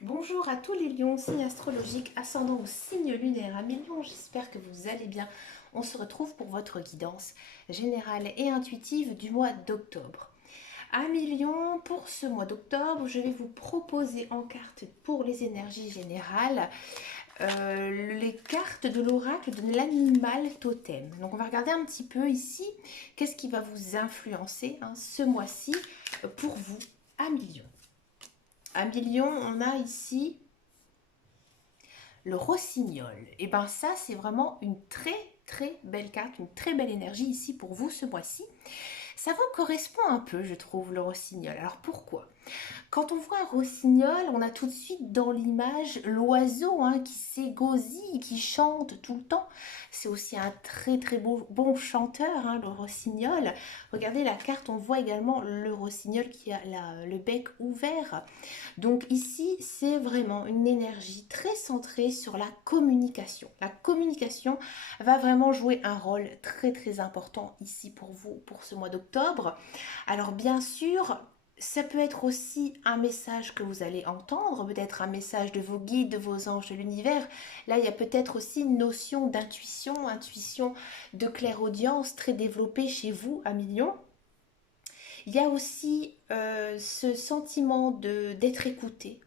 Bonjour à tous les lions, signe astrologique, ascendant ou signe lunaire à Lions, j'espère que vous allez bien. On se retrouve pour votre guidance générale et intuitive du mois d'octobre. Amis Lions, pour ce mois d'octobre, je vais vous proposer en carte pour les énergies générales les cartes de l'oracle de l'animal totem. Donc on va regarder un petit peu ici qu'est-ce qui va vous influencer ce mois-ci pour vous, Amis Lions. Amis Lions, on a ici le rossignol. Et bien ça, c'est vraiment une très belle carte, une très belle énergie ici pour vous ce mois-ci. Ça vous correspond un peu, je trouve, le rossignol. Alors pourquoi? Quand on voit un rossignol, on a tout de suite dans l'image l'oiseau qui s'égosille, qui chante tout le temps. C'est aussi un très bon chanteur, le rossignol. Regardez la carte, on voit également le rossignol qui a le bec ouvert. Donc ici, c'est vraiment une énergie très centrée sur la communication. La communication va vraiment jouer un rôle très important ici pour vous, pour ce mois d'octobre. Alors bien sûr, ça peut être aussi un message que vous allez entendre, peut-être un message de vos guides, de vos anges de l'univers. Là, il y a peut-être aussi une notion d'intuition, intuition de clairaudience très développée chez vous, à Million. Il y a aussi ce sentiment d'être écouté.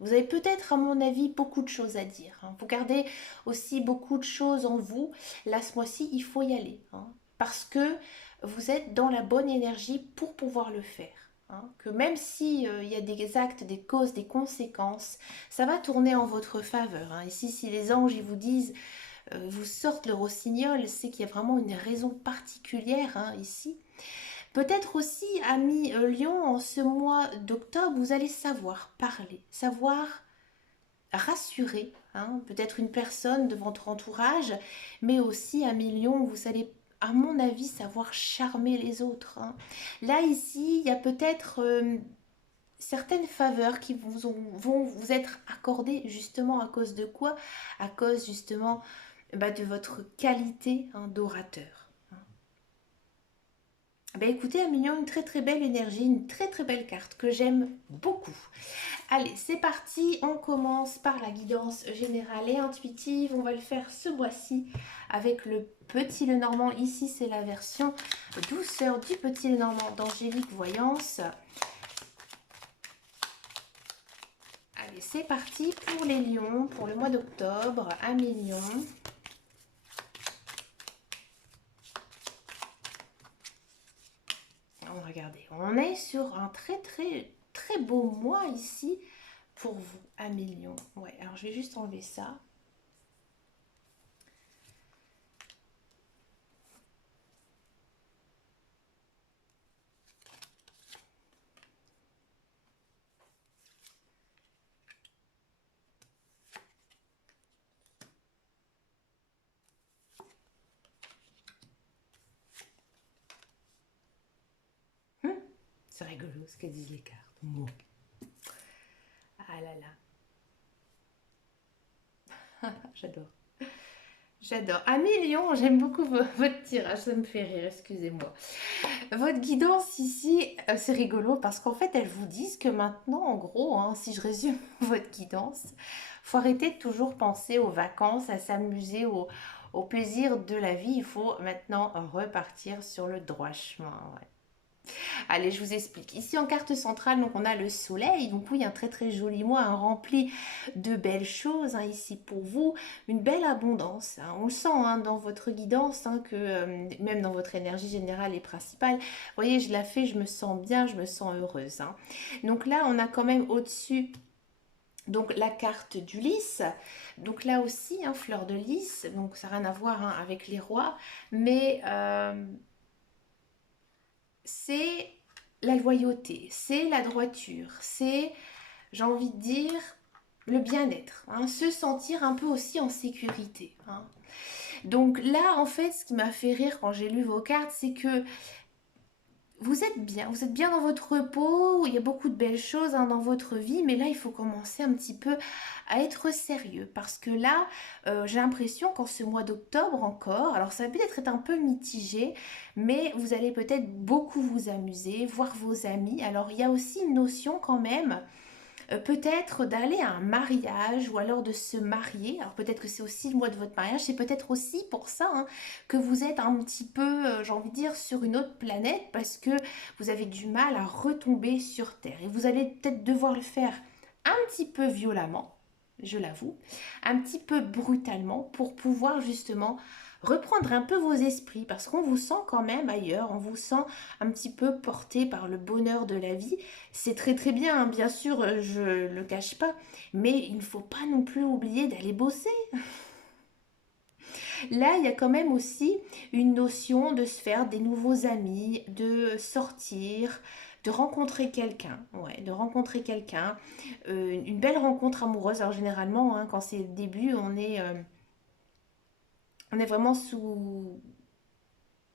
Vous avez peut-être, à mon avis, beaucoup de choses à dire. Vous gardez aussi beaucoup de choses en vous. Là, ce mois-ci, il faut y aller. Parce que vous êtes dans la bonne énergie pour pouvoir le faire. Que même si il y a des actes, des causes, des conséquences, ça va tourner en votre faveur. Ici, si les anges ils vous disent, vous sortent le rossignol, c'est qu'il y a vraiment une raison particulière ici. Peut-être aussi, amis Lion, en ce mois d'octobre, vous allez savoir parler, savoir rassurer, peut-être une personne de votre entourage, mais aussi, amis Lion, vous allez, à mon avis, savoir charmer les autres. Là, ici, il y a peut-être certaines faveurs qui vont vous être accordées justement à cause de quoi? À cause justement de votre qualité d'orateur. Ben écoutez, un mignon, une très belle énergie, une très belle carte que j'aime beaucoup. Allez, c'est parti, on commence par la guidance générale et intuitive. On va le faire ce mois-ci avec le Petit Lenormand. Ici, c'est la version douceur du Petit Lenormand d'Angélique Voyance. Allez, c'est parti pour les lions, pour le mois d'octobre, un million. Regardez, on est sur un très beau mois ici pour vous, à million. Ouais, alors je vais juste enlever ça. C'est rigolo ce que disent les cartes. Bon. Ah là là, j'adore. J'adore. Amis Lion, j'aime beaucoup votre tirage, ça me fait rire, excusez-moi. Votre guidance ici, c'est rigolo parce qu'en fait, elles vous disent que maintenant, en gros, si je résume votre guidance, faut arrêter de toujours penser aux vacances, à s'amuser, au plaisir de la vie. Il faut maintenant repartir sur le droit chemin. Ouais. Allez, je vous explique. Ici en carte centrale, donc on a le soleil. Donc oui, un très joli mois, rempli de belles choses ici pour vous. Une belle abondance. On le sent dans votre guidance, que même dans votre énergie générale et principale. Vous voyez, je la fais, je me sens bien, je me sens heureuse. Donc là, on a quand même au-dessus donc la carte du lys, donc là aussi, fleur de lys, donc ça n'a rien à voir avec les rois, mais c'est la loyauté, c'est la droiture, c'est, j'ai envie de dire, le bien-être, se sentir un peu aussi en sécurité. Donc là, en fait, ce qui m'a fait rire quand j'ai lu vos cartes, c'est que vous êtes bien dans votre repos, il y a beaucoup de belles choses dans votre vie, mais là, il faut commencer un petit peu à être sérieux, parce que là, j'ai l'impression qu'en ce mois d'octobre encore, alors ça va peut-être être un peu mitigé, mais vous allez peut-être beaucoup vous amuser, voir vos amis. Alors, il y a aussi une notion quand même peut-être d'aller à un mariage ou alors de se marier. Alors peut-être que c'est aussi le mois de votre mariage, c'est peut-être aussi pour ça hein, que vous êtes un petit peu, j'ai envie de dire, sur une autre planète parce que vous avez du mal à retomber sur Terre. Et vous allez peut-être devoir le faire un petit peu violemment, je l'avoue, un petit peu brutalement pour pouvoir justement reprendre un peu vos esprits parce qu'on vous sent quand même ailleurs, on vous sent un petit peu porté par le bonheur de la vie. C'est très très bien, hein, bien sûr, je le cache pas, mais il ne faut pas non plus oublier d'aller bosser. Là, il y a quand même aussi une notion de se faire des nouveaux amis, de sortir, de rencontrer quelqu'un, ouais, de rencontrer quelqu'un, une belle rencontre amoureuse. Alors généralement, hein, quand c'est le début, on est vraiment sous,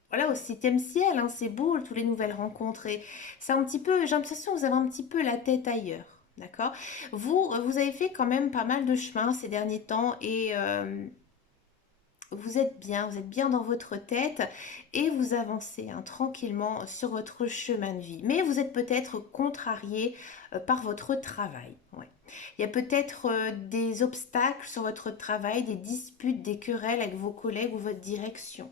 voilà, au septième ciel, hein, c'est beau, toutes les nouvelles rencontres. Et c'est un petit peu, j'ai l'impression que vous avez un petit peu la tête ailleurs. D'accord. Vous avez fait quand même pas mal de chemin ces derniers temps et vous êtes bien dans votre tête et vous avancez hein, tranquillement sur votre chemin de vie. Mais vous êtes peut-être contrarié par votre travail. Ouais. Il y a peut-être des obstacles sur votre travail, des disputes, des querelles avec vos collègues ou votre direction.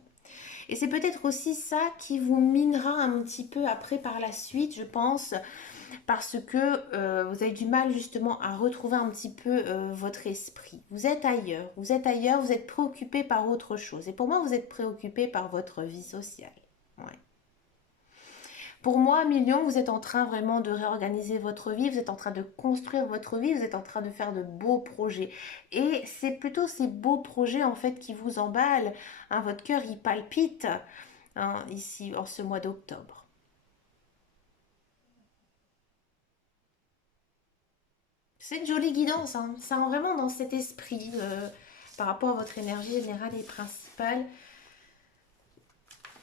Et c'est peut-être aussi ça qui vous minera un petit peu après par la suite, je pense, parce que vous avez du mal justement à retrouver un petit peu votre esprit. Vous êtes ailleurs, vous êtes préoccupé par autre chose. Et pour moi, vous êtes préoccupé par votre vie sociale. Ouais. Pour moi, Million, vous êtes en train vraiment de réorganiser votre vie, vous êtes en train de construire votre vie, vous êtes en train de faire de beaux projets. Et c'est plutôt ces beaux projets en fait qui vous emballent. Hein, votre cœur, il palpite hein, ici en ce mois d'octobre. C'est une jolie guidance, hein. Ça rend vraiment dans cet esprit par rapport à votre énergie générale et principale.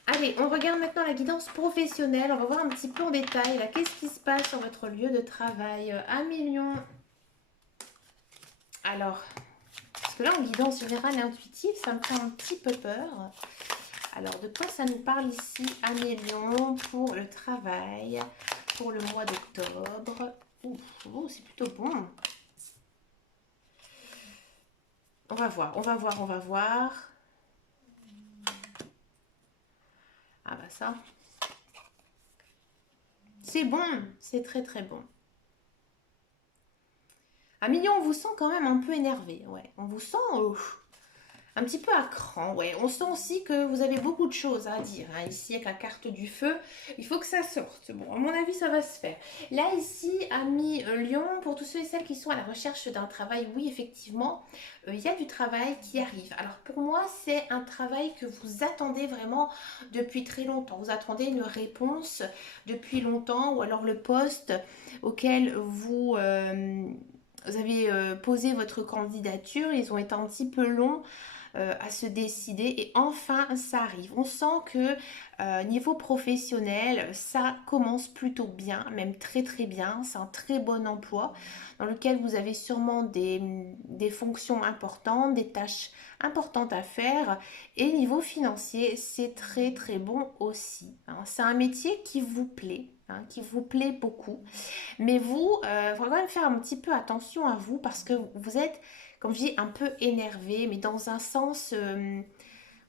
Allez, on regarde maintenant la guidance professionnelle. On va voir un petit peu en détail là. Qu'est-ce qui se passe sur votre lieu de travail? Un million. Alors, parce que là en guidance générale et intuitive, ça me fait un petit peu peur. Alors, de quoi ça nous parle ici? Un million pour le travail, pour le mois d'octobre. Ouh, oh, c'est plutôt bon. On va voir, on va voir, on va voir. Ah bah ça, c'est bon, c'est très très bon. Un million, on vous sent quand même un peu énervé, ouais. On vous sent un petit peu à cran, ouais. On sent aussi que vous avez beaucoup de choses à dire. Hein. Ici, avec la carte du feu, il faut que ça sorte. Bon, à mon avis, ça va se faire. Là, ici, ami Lion, pour tous ceux et celles qui sont à la recherche d'un travail, oui, effectivement, il y a du travail qui arrive. Alors, pour moi, c'est un travail que vous attendez vraiment depuis très longtemps. Vous attendez une réponse depuis longtemps, ou alors le poste auquel vous avez posé votre candidature. Ils ont été un petit peu longs à se décider et enfin ça arrive. On sent que niveau professionnel, ça commence plutôt bien, même très très bien. C'est un très bon emploi dans lequel vous avez sûrement des fonctions importantes, des tâches importantes à faire et niveau financier, c'est très très bon aussi. Hein. C'est un métier qui vous plaît. Hein, qui vous plaît beaucoup. Mais vous, il faut quand même faire un petit peu attention à vous parce que vous êtes, comme je dis, un peu énervé, mais dans un sens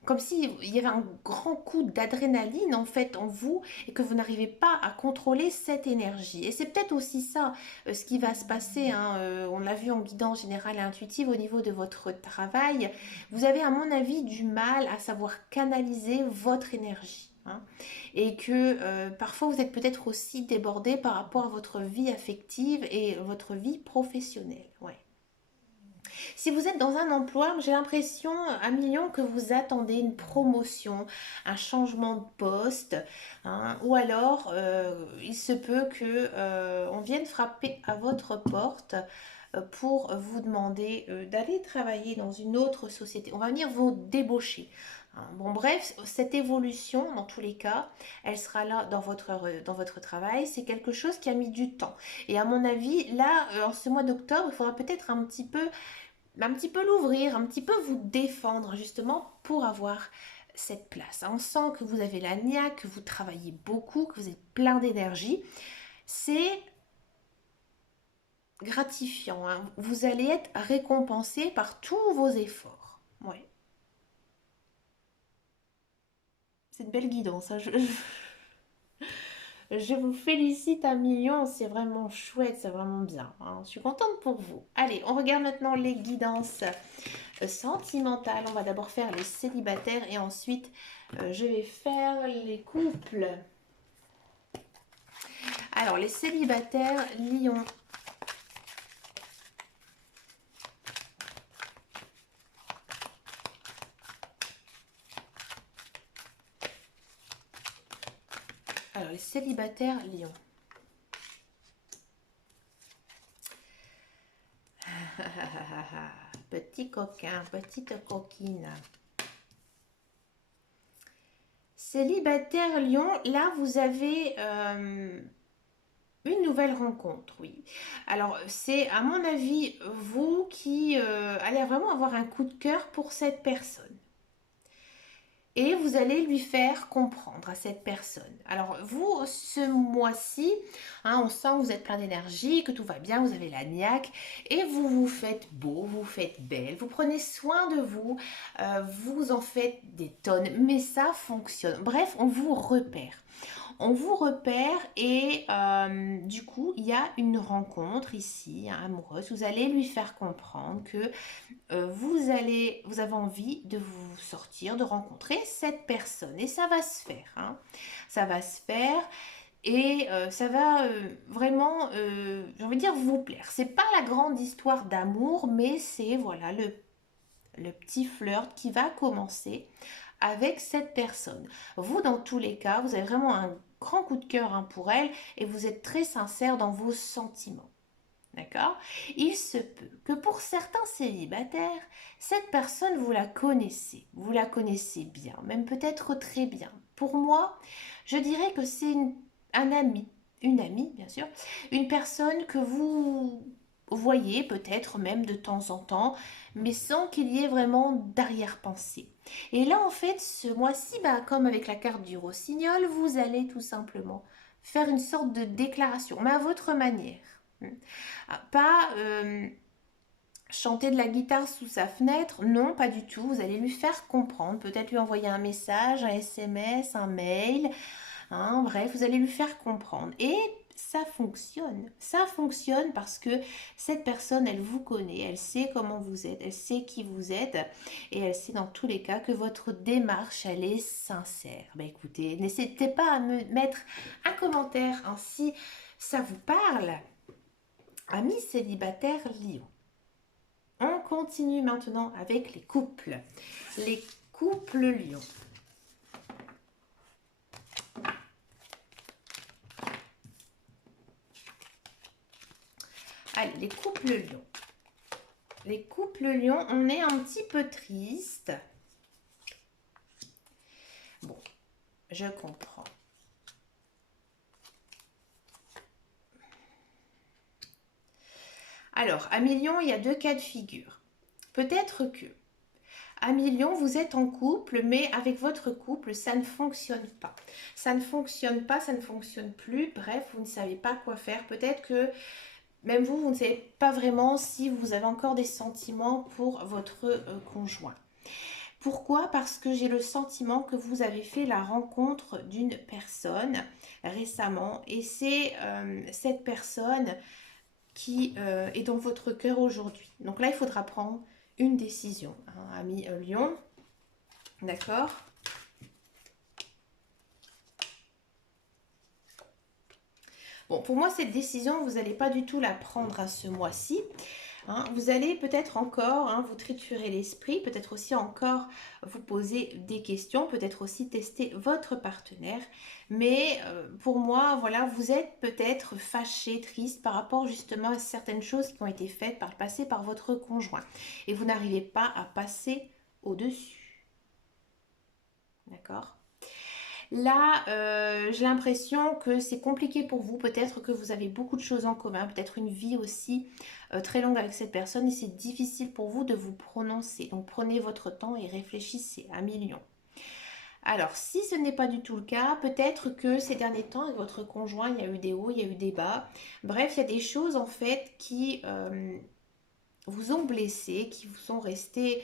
comme s'il y avait un grand coup d'adrénaline en fait en vous et que vous n'arrivez pas à contrôler cette énergie. Et c'est peut-être aussi ça ce qui va se passer. Hein, on l'a vu en guidance générale et intuitive au niveau de votre travail. Vous avez à mon avis du mal à savoir canaliser votre énergie. Hein, et que parfois vous êtes peut-être aussi débordé par rapport à votre vie affective et votre vie professionnelle. Ouais. Si vous êtes dans un emploi, j'ai l'impression, à million, que vous attendez une promotion, un changement de poste, hein, ou alors il se peut que on vienne frapper à votre porte pour vous demander d'aller travailler dans une autre société. On va venir vous débaucher. Hein. Bon, bref, cette évolution, dans tous les cas, elle sera là dans votre travail. C'est quelque chose qui a mis du temps. Et à mon avis, là, en ce mois d'octobre, il faudra peut-être un petit peu l'ouvrir, un petit peu vous défendre justement pour avoir cette place. On sent que vous avez la niaque, que vous travaillez beaucoup, que vous êtes plein d'énergie. C'est gratifiant, hein. Vous allez être récompensé par tous vos efforts. Oui, c'est une belle guidance, hein. Je vous félicite un million, c'est vraiment chouette, c'est vraiment bien, hein. Je suis contente pour vous. Allez, on regarde maintenant les guidances sentimentales. On va d'abord faire les célibataires et ensuite je vais faire les couples. Alors, les célibataires, Lion. Alors, les célibataires, Lion. Petit coquin, petite coquine. Célibataire Lion, là vous avez une nouvelle rencontre, oui. Alors c'est à mon avis vous qui allez vraiment avoir un coup de cœur pour cette personne. Et vous allez lui faire comprendre à cette personne. Alors vous, ce mois-ci, hein, on sent que vous êtes plein d'énergie, que tout va bien, vous avez la niaque, et vous vous faites beau, vous vous faites belle, vous prenez soin de vous, vous en faites des tonnes, mais ça fonctionne. Bref, on vous repère. On vous repère et du coup, il y a une rencontre ici, hein, amoureuse. Vous allez lui faire comprendre que vous avez envie de vous sortir, de rencontrer cette personne. Et ça va se faire, hein. Ça va se faire et ça va vraiment, j'ai envie de dire, vous plaire. C'est pas la grande histoire d'amour, mais c'est voilà le petit flirt qui va commencer avec cette personne. Vous, dans tous les cas, vous avez vraiment un grand coup de cœur, hein, pour elle et vous êtes très sincère dans vos sentiments. D'accord? Il se peut que pour certains célibataires, cette personne, vous la connaissez bien, même peut-être très bien. Pour moi, je dirais que c'est un ami, une amie bien sûr, une personne que vous voyez peut-être même de temps en temps, mais sans qu'il y ait vraiment d'arrière-pensée. Et là, en fait, ce mois-ci, bah, comme avec la carte du rossignol, vous allez tout simplement faire une sorte de déclaration, mais à votre manière. Ah, pas chanter de la guitare sous sa fenêtre, non, pas du tout. Vous allez lui faire comprendre, peut-être lui envoyer un message, un SMS, un mail, hein, bref, vous allez lui faire comprendre. Et ça fonctionne. Ça fonctionne parce que cette personne, elle vous connaît, elle sait comment vous êtes, elle sait qui vous êtes et elle sait dans tous les cas que votre démarche, elle est sincère. Ben écoutez, n'hésitez pas à me mettre un commentaire, hein, si ça vous parle. Amis célibataires Lion. On continue maintenant avec les couples. Les couples Lion. Allez, les couples Lion. Les couples Lion, on est un petit peu triste. Bon, je comprends. Alors, à Lion, il y a deux cas de figure. Peut-être que à Lion, vous êtes en couple, mais avec votre couple, ça ne fonctionne pas. Ça ne fonctionne pas, ça ne fonctionne plus. Bref, vous ne savez pas quoi faire. Peut-être que même vous, vous ne savez pas vraiment si vous avez encore des sentiments pour votre conjoint. Pourquoi? Parce que j'ai le sentiment que vous avez fait la rencontre d'une personne récemment et c'est cette personne qui est dans votre cœur aujourd'hui. Donc là, il faudra prendre une décision, hein, ami Lion. D'accord? Bon, pour moi, cette décision, vous n'allez pas du tout la prendre à ce mois-ci. Hein, vous allez peut-être encore, hein, vous triturer l'esprit, peut-être aussi encore vous poser des questions, peut-être aussi tester votre partenaire. Mais pour moi, voilà, vous êtes peut-être fâché, triste par rapport justement à certaines choses qui ont été faites par le passé par votre conjoint. Et vous n'arrivez pas à passer au-dessus. D'accord? Là, j'ai l'impression que c'est compliqué pour vous. Peut-être que vous avez beaucoup de choses en commun, peut-être une vie aussi très longue avec cette personne et c'est difficile pour vous de vous prononcer. Donc prenez votre temps et réfléchissez à millions. Alors, si ce n'est pas du tout le cas, peut-être que ces derniers temps, avec votre conjoint, il y a eu des hauts, il y a eu des bas. Bref, il y a des choses en fait qui vous ont blessé, qui vous sont restées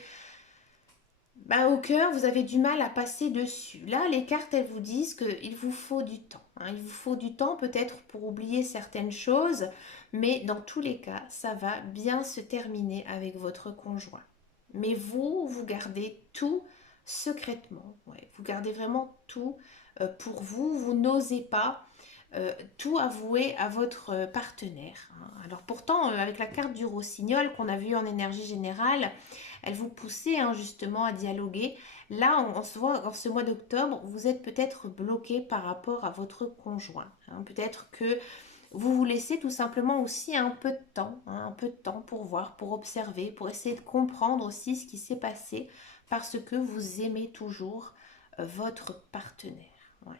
au cœur, vous avez du mal à passer dessus. Là, les cartes, elles vous disent qu'il vous faut du temps, hein. Il vous faut du temps peut-être pour oublier certaines choses, mais dans tous les cas, ça va bien se terminer avec votre conjoint. Mais vous gardez tout secrètement. Ouais, vous gardez vraiment tout pour vous. Vous n'osez pas tout avouer à votre partenaire, hein. Alors pourtant, avec la carte du rossignol qu'on a vue en énergie générale, elle vous poussait, hein, justement à dialoguer. Là, on se voit en ce mois d'octobre, vous êtes peut-être bloqué par rapport à votre conjoint, hein. Peut-être que vous vous laissez tout simplement aussi un peu de temps, hein, un peu de temps pour voir, pour observer, pour essayer de comprendre aussi ce qui s'est passé parce que vous aimez toujours votre partenaire. Ouais.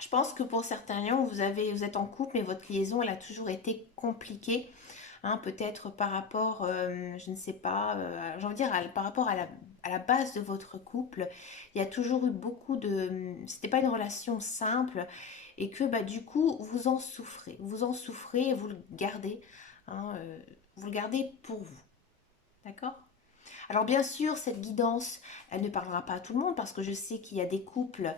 Je pense que pour certains lions, vous êtes en couple, mais votre liaison, elle a toujours été compliquée, hein, peut-être par rapport, je ne sais pas, j'ai envie de dire, par rapport à la base de votre couple, il y a toujours eu beaucoup de... C'était pas une relation simple, et que du coup, vous en souffrez et vous le gardez, hein, vous le gardez pour vous, d'accord? Alors bien sûr, cette guidance, elle ne parlera pas à tout le monde parce que je sais qu'il y a des couples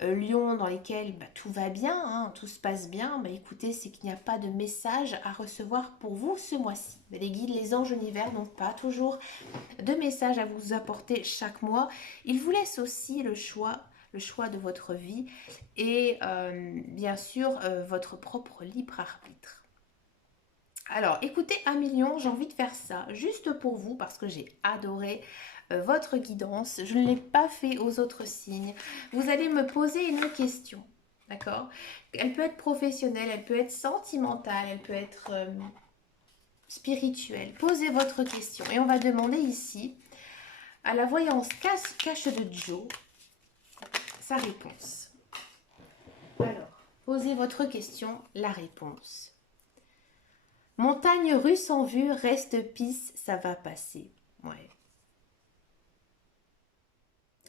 lions dans lesquels tout va bien, hein, tout se passe bien. Écoutez, c'est qu'il n'y a pas de message à recevoir pour vous ce mois-ci. Mais les guides, les anges univers n'ont pas toujours de messages à vous apporter chaque mois. Ils vous laissent aussi le choix de votre vie et bien sûr votre propre libre arbitre. Alors, écoutez, 1 million, j'ai envie de faire ça juste pour vous parce que j'ai adoré votre guidance. Je ne l'ai pas fait aux autres signes. Vous allez me poser une question, d'accord? Elle peut être professionnelle, elle peut être sentimentale, elle peut être spirituelle. Posez votre question et on va demander ici à la voyance cache de Joe sa réponse. Alors, posez votre question, la réponse. Montagne russe en vue, reste pisse, ça va passer. Ouais.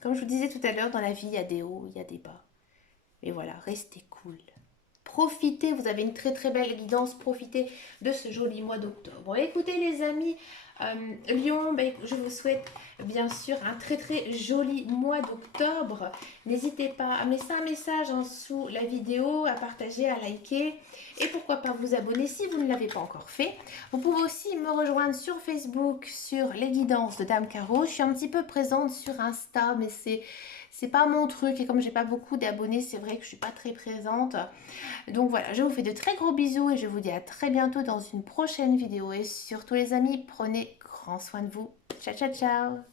Comme je vous disais tout à l'heure, dans la vie, il y a des hauts, il y a des bas. Mais voilà, restez cool. Profitez, vous avez une très très belle guidance, profitez de ce joli mois d'octobre. Bon, écoutez les amis, Lyon, je vous souhaite bien sûr un très très joli mois d'octobre. N'hésitez pas à laisser un message en dessous la vidéo, à partager, à liker et pourquoi pas vous abonner si vous ne l'avez pas encore fait. Vous pouvez aussi me rejoindre sur Facebook, sur les guidances de Dame Caro. Je suis un petit peu présente sur Insta, mais c'est pas mon truc et comme j'ai pas beaucoup d'abonnés, c'est vrai que je suis pas très présente. Donc voilà, je vous fais de très gros bisous et je vous dis à très bientôt dans une prochaine vidéo. Et surtout les amis, prenez grand soin de vous. Ciao, ciao, ciao!